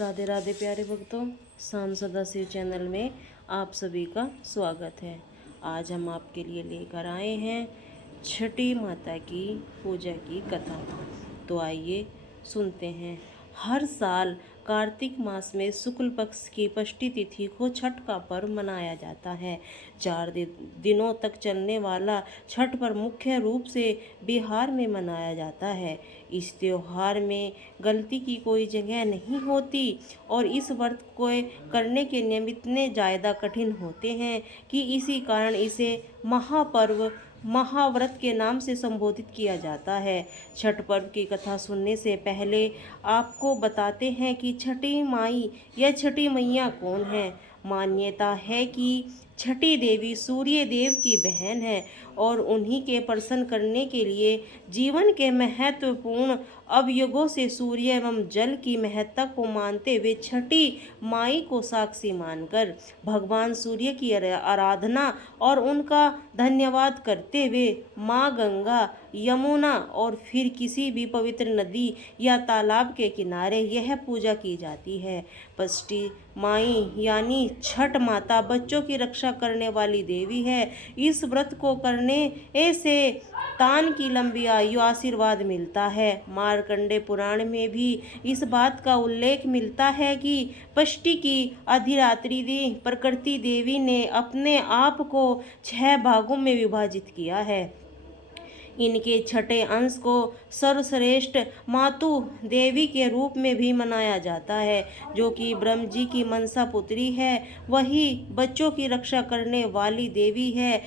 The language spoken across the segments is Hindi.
राधे राधे प्यारे भक्तों, शाम सदा शिव चैनल में आप सभी का स्वागत है। आज हम आपके लिए लेकर आए हैं छठी माता की पूजा की कथा। तो आइए सुनते हैं। हर साल कार्तिक मास में शुक्ल पक्ष की षष्ठी तिथि को छठ का पर्व मनाया जाता है। 4 दिनों तक चलने वाला छठ पर्व मुख्य रूप से बिहार में मनाया जाता है। इस त्योहार में गलती की कोई जगह नहीं होती और इस व्रत को करने के नियम इतने ज़्यादा कठिन होते हैं कि इसी कारण इसे महापर्व महाव्रत के नाम से संबोधित किया जाता है। छठ पर्व की कथा सुनने से पहले आपको बताते हैं कि छठी माई या छठी मैया कौन है। मान्यता है कि छठी देवी सूर्य देव की बहन है और उन्हीं के प्रसन्न करने के लिए जीवन के महत्वपूर्ण अवयवों से सूर्य एवं जल की महत्ता को मानते हुए छठी माई को साक्षी मानकर भगवान सूर्य की आराधना और उनका धन्यवाद करते हुए माँ गंगा, यमुना और फिर किसी भी पवित्र नदी या तालाब के किनारे यह पूजा की जाती है। षष्ठी माई यानी छठ माता बच्चों की रक्षा करने वाली देवी है। इस व्रत को करने से तान की लंबी आयु आशीर्वाद मिलता है। मार्कंडे पुराण में भी इस बात का उल्लेख मिलता है कि षष्ठी की अधिरात्रि प्रकृति देवी ने अपने आप को 6 भागों में विभाजित किया है। इनके छठे अंश को सर्वश्रेष्ठ मातु देवी के रूप में भी मनाया जाता है, जो कि ब्रह्म जी की मनसा पुत्री है। वही बच्चों की रक्षा करने वाली देवी है।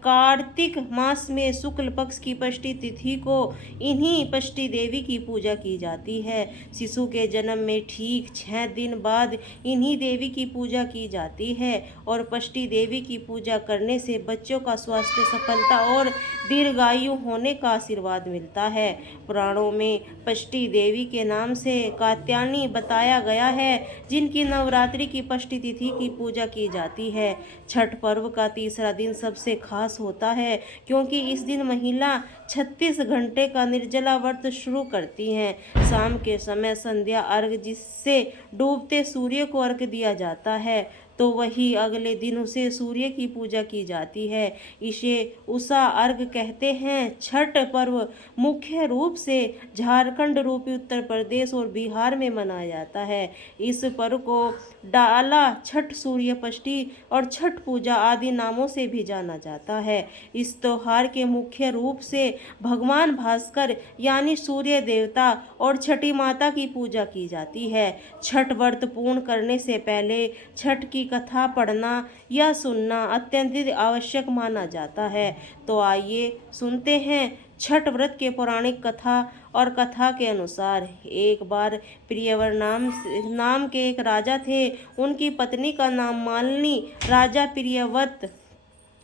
कार्तिक मास में शुक्ल पक्ष की षष्ठी तिथि को इन्हीं षष्ठी देवी की पूजा की जाती है। शिशु के जन्म में ठीक 6 दिन बाद इन्हीं देवी की पूजा की जाती है और षष्ठी देवी की पूजा करने से बच्चों का स्वास्थ्य, सफलता और दीर्घायु होने का आशीर्वाद मिलता है। पुराणों में षष्ठी देवी के नाम से कात्यायनी बताया गया है, जिनकी नवरात्रि की षष्ठी तिथि की पूजा की जाती है। छठ पर्व का तीसरा दिन सबसे खास होता है, क्योंकि इस दिन महिला 36 घंटे का निर्जला व्रत शुरू करती हैं। शाम के समय संध्या अर्घ, जिससे डूबते सूर्य को अर्घ दिया जाता है, तो वही अगले दिन उसे सूर्य की पूजा की जाती है। इसे उषा अर्घ कहते हैं। छठ पर्व मुख्य रूप से झारखंड रूपी उत्तर प्रदेश और बिहार में मनाया जाता है। इस पर्व को डाला छठ, सूर्य षष्ठी और छठ पूजा आदि नामों से भी जाना जाता है। इस त्योहार के मुख्य रूप से भगवान भास्कर यानी सूर्य देवता और छठी माता की पूजा की जाती है। छठ व्रत पूर्ण करने से पहले छठ की कथा पढ़ना या सुनना अत्यंत आवश्यक माना जाता है। तो आइए सुनते हैं छठ व्रत के पौराणिक कथा। और कथा के अनुसार एक बार प्रियवर नाम के एक राजा थे। उनकी पत्नी का नाम मालिनी। राजा प्रियव्रत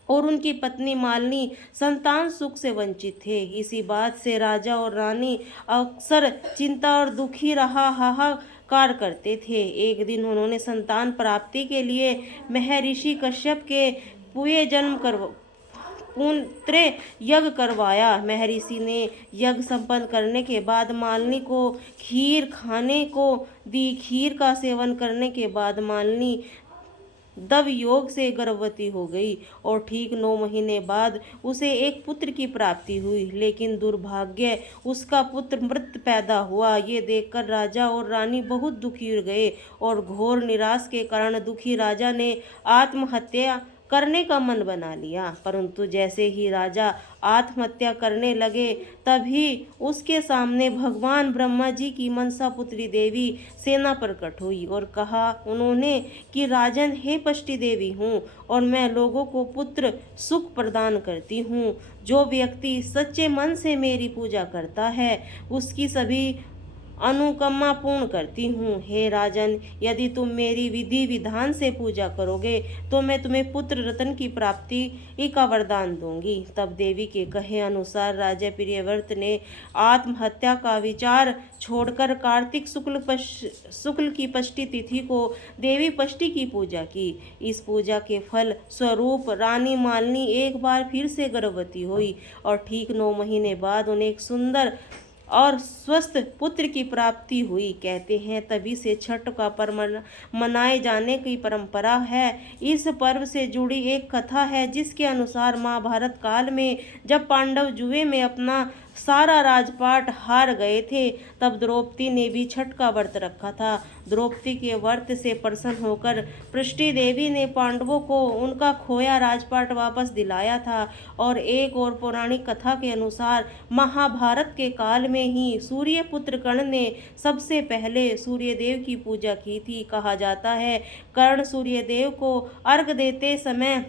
और उनकी पत्नी मालिनी संतान सुख से वंचित थे। इसी बात से राजा और रानी अक्सर चिंता और दुखी हाहाकार करते थे। एक दिन उन्होंने संतान प्राप्ति के लिए महर्षि कश्यप के पुत्र यज्ञ करवाया। महर्षि ने यज्ञ संपन्न करने के बाद मालिनी को खीर खाने को दी। खीर का सेवन करने के बाद मालिनी दव योग से गर्भवती हो गई और ठीक 9 महीने बाद उसे एक पुत्र की प्राप्ति हुई। लेकिन दुर्भाग्य, उसका पुत्र मृत पैदा हुआ। ये देखकर राजा और रानी बहुत दुखी हो गए और घोर निराश के कारण दुखी राजा ने आत्महत्या करने का मन बना लिया। परंतु जैसे ही राजा आत्महत्या करने लगे, तभी उसके सामने भगवान ब्रह्मा जी की मनसा पुत्री देवी सेना प्रकट हुई और कहा उन्होंने कि राजन, हे षष्ठी देवी हूँ और मैं लोगों को पुत्र सुख प्रदान करती हूँ। जो व्यक्ति सच्चे मन से मेरी पूजा करता है, उसकी सभी अनुकंपा पूर्ण करती हूँ। हे राजन, यदि तुम मेरी विधि विधान से पूजा करोगे तो मैं तुम्हें पुत्र रत्न की प्राप्ति का वरदान दूंगी। तब देवी के कहे अनुसार राजा प्रियव्रत ने आत्महत्या का विचार छोड़कर कार्तिक शुक्ल की षष्ठी तिथि को देवी षष्ठी की पूजा की। इस पूजा के फल स्वरूप रानी मालिनी एक बार फिर से गर्भवती हुई और ठीक 9 महीने बाद उन्हें एक सुंदर और स्वस्थ पुत्र की प्राप्ति हुई। कहते हैं तभी से छठ का पर्व मनाए जाने की परंपरा है। इस पर्व से जुड़ी एक कथा है जिसके अनुसार महाभारत काल में जब पांडव जुए में अपना सारा राजपाट हार गए थे, तब द्रौपदी ने भी छठ का व्रत रखा था। द्रौपदी के व्रत से प्रसन्न होकर पृष्टि देवी ने पांडवों को उनका खोया राजपाट वापस दिलाया था। और एक और पौराणिक कथा के अनुसार महाभारत के काल में ही सूर्यपुत्र कर्ण ने सबसे पहले सूर्यदेव की पूजा की थी। कहा जाता है कर्ण सूर्यदेव को अर्घ देते समय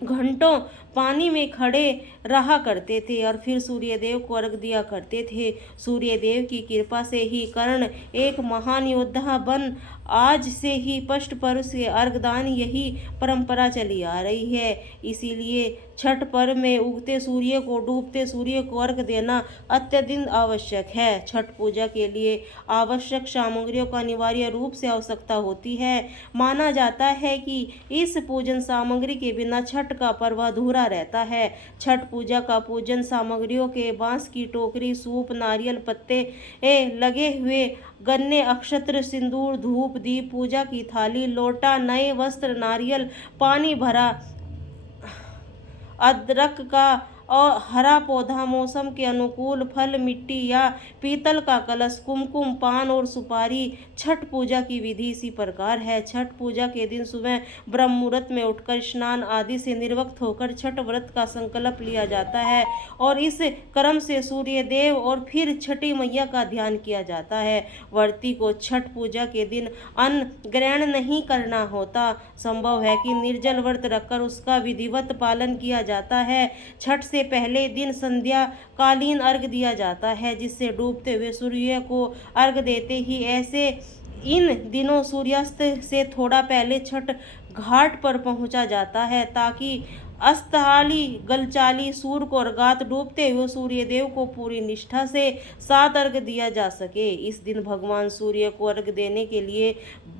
घंटों पानी में खड़े रहा करते थे और फिर सूर्यदेव को अर्घ दिया करते थे। सूर्यदेव की कृपा से ही कर्ण एक महान योद्धा बन आज से ही पष्ट पर्व से अर्घदान यही परंपरा चली आ रही है। इसीलिए छठ पर्व में उगते सूर्य को डूबते सूर्य को अर्घ देना अत्यधिक आवश्यक है। छठ पूजा के लिए आवश्यक सामग्रियों का अनिवार्य रूप से आवश्यकता होती है। माना जाता है कि इस पूजन सामग्री के बिना छठ का पर्व अधूरा रहता है। छठ पूजा का पूजन सामग्रियों के बांस की टोकरी, सूप, नारियल पत्ते लगे हुए गन्ने, अक्षत्र, सिंदूर, धूप, दीप, पूजा की थाली, लोटा, नए वस्त्र, नारियल, पानी भरा अदरक का और हरा पौधा, मौसम के अनुकूल फल, मिट्टी या पीतल का कलश, कुमकुम, पान और सुपारी। छठ पूजा की विधि इसी प्रकार है। छठ पूजा के दिन सुबह ब्रह्म मुहूर्त में उठकर स्नान आदि से निर्वक्त होकर छठ व्रत का संकल्प लिया जाता है और इस क्रम से सूर्य देव और फिर छठी मैया का ध्यान किया जाता है। व्रती को छठ पूजा के दिन अन्न ग्रहण नहीं करना होता। संभव है कि निर्जल व्रत रखकर उसका विधिवत पालन किया जाता है। छठ से पहले दिन संध्या कालीन अर्घ दिया जाता है, जिससे डूबते हुए सूर्य को अर्घ देते ही ऐसे इन दिनों सूर्यास्त से थोड़ा पहले छठ घाट पर पहुंचा जाता है ताकि अस्ताली गलचाली सूर्य को अर्घात डूबते हुए सूर्यदेव को पूरी निष्ठा से सात अर्घ दिया जा सके। इस दिन भगवान सूर्य को अर्घ देने के लिए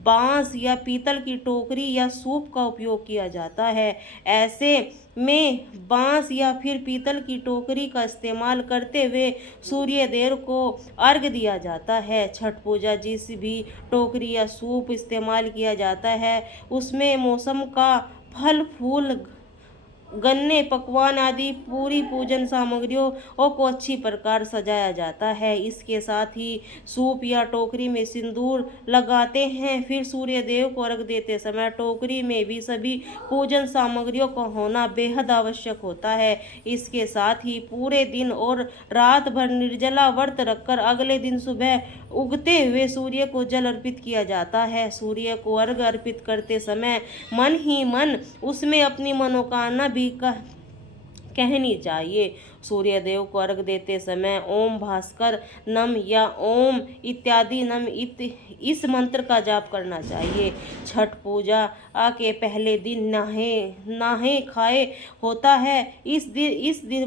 बांस या पीतल की टोकरी या सूप का उपयोग किया जाता है। ऐसे में बांस या फिर पीतल की टोकरी का इस्तेमाल करते हुए सूर्यदेव को अर्घ दिया जाता है। छठ पूजा जिस भी टोकरी या सूप इस्तेमाल किया जाता है उसमें मौसम का फल फूल, गन्ने, पकवान आदि पूरी पूजन सामग्रियों को अच्छी प्रकार सजाया जाता है। इसके साथ ही सूप या टोकरी में सिंदूर लगाते हैं। फिर सूर्य देव को अर्घ देते समय टोकरी में भी सभी पूजन सामग्रियों का होना बेहद आवश्यक होता है। इसके साथ ही पूरे दिन और रात भर निर्जला व्रत रखकर अगले दिन सुबह उगते हुए सूर्य को जल अर्पित किया जाता है। सूर्य को अर्घ अर्पित करते समय मन ही मन उसमें अपनी मनोकामना भी कहनी चाहिए। सूर्य देव को अर्घ देते समय ओम भास्कर नम या ओम इत्यादि नम इस मंत्र का जाप करना चाहिए। छठ पूजा के पहले दिन नहाए खाए होता है। इस दिन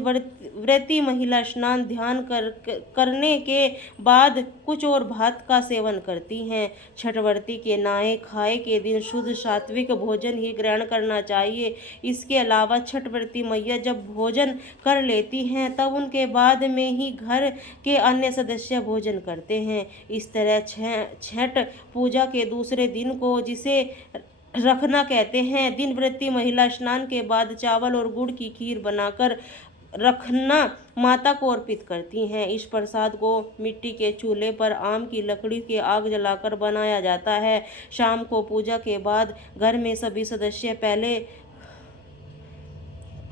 व्रती महिला स्नान ध्यान करने के बाद कुछ और भात का सेवन करती हैं। छठवर्ती के नहाए खाए के दिन शुद्ध सात्विक भोजन ही ग्रहण करना चाहिए। इसके अलावा छठवर्ती मैया जब भोजन कर लेती हैं तब उनके बाद में ही घर के अन्य सदस्य भोजन करते हैं। इस तरह छठ पूजा के दूसरे दिन को जिसे रखना कहते हैं, दिन व्रती महिला स्नान के बाद चावल और गुड़ की खीर बनाकर रखना माता को अर्पित करती हैं। इस प्रसाद को मिट्टी के चूल्हे पर आम की लकड़ी के आग जलाकर बनाया जाता है। शाम को पूजा के बाद घर में सभी सदस्य पहले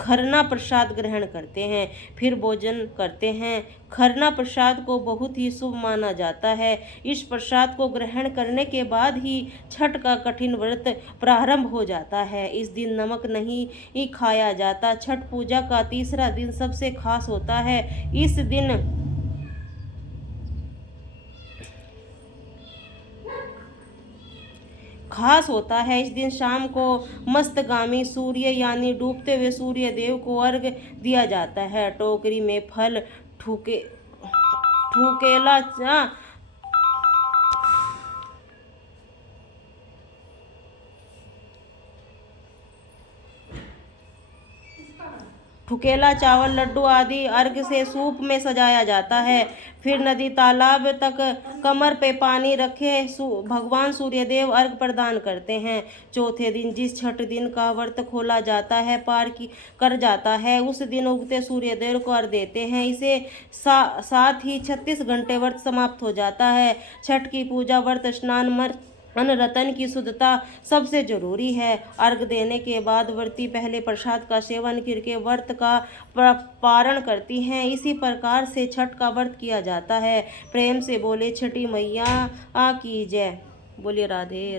खरना प्रसाद ग्रहण करते हैं, फिर भोजन करते हैं। खरना प्रसाद को बहुत ही शुभ माना जाता है। इस प्रसाद को ग्रहण करने के बाद ही छठ का कठिन व्रत प्रारंभ हो जाता है। इस दिन नमक नहीं खाया जाता। छठ पूजा का तीसरा दिन सबसे खास होता है। इस दिन शाम को मस्तगामी सूर्य यानी डूबते हुए सूर्य देव को अर्घ दिया जाता है। टोकरी में फल ठुकेला चावल लड्डू आदि अर्घ से सूप में सजाया जाता है। फिर नदी तालाब तक कमर पे पानी रखे भगवान सूर्यदेव अर्घ प्रदान करते हैं। चौथे दिन जिस छठ दिन का व्रत खोला जाता है कर जाता है, उस दिन उगते सूर्यदेव को अर्घ देते हैं। इसे साथ ही 36 घंटे व्रत समाप्त हो जाता है। छठ की पूजा व्रत स्नान अन्न रतन की शुद्धता सबसे जरूरी है। अर्घ देने के बाद व्रती पहले प्रसाद का सेवन करके व्रत का पारण करती हैं। इसी प्रकार से छठ का व्रत किया जाता है। प्रेम से बोले छठी मैया की जय। बोलिए राधे राधे।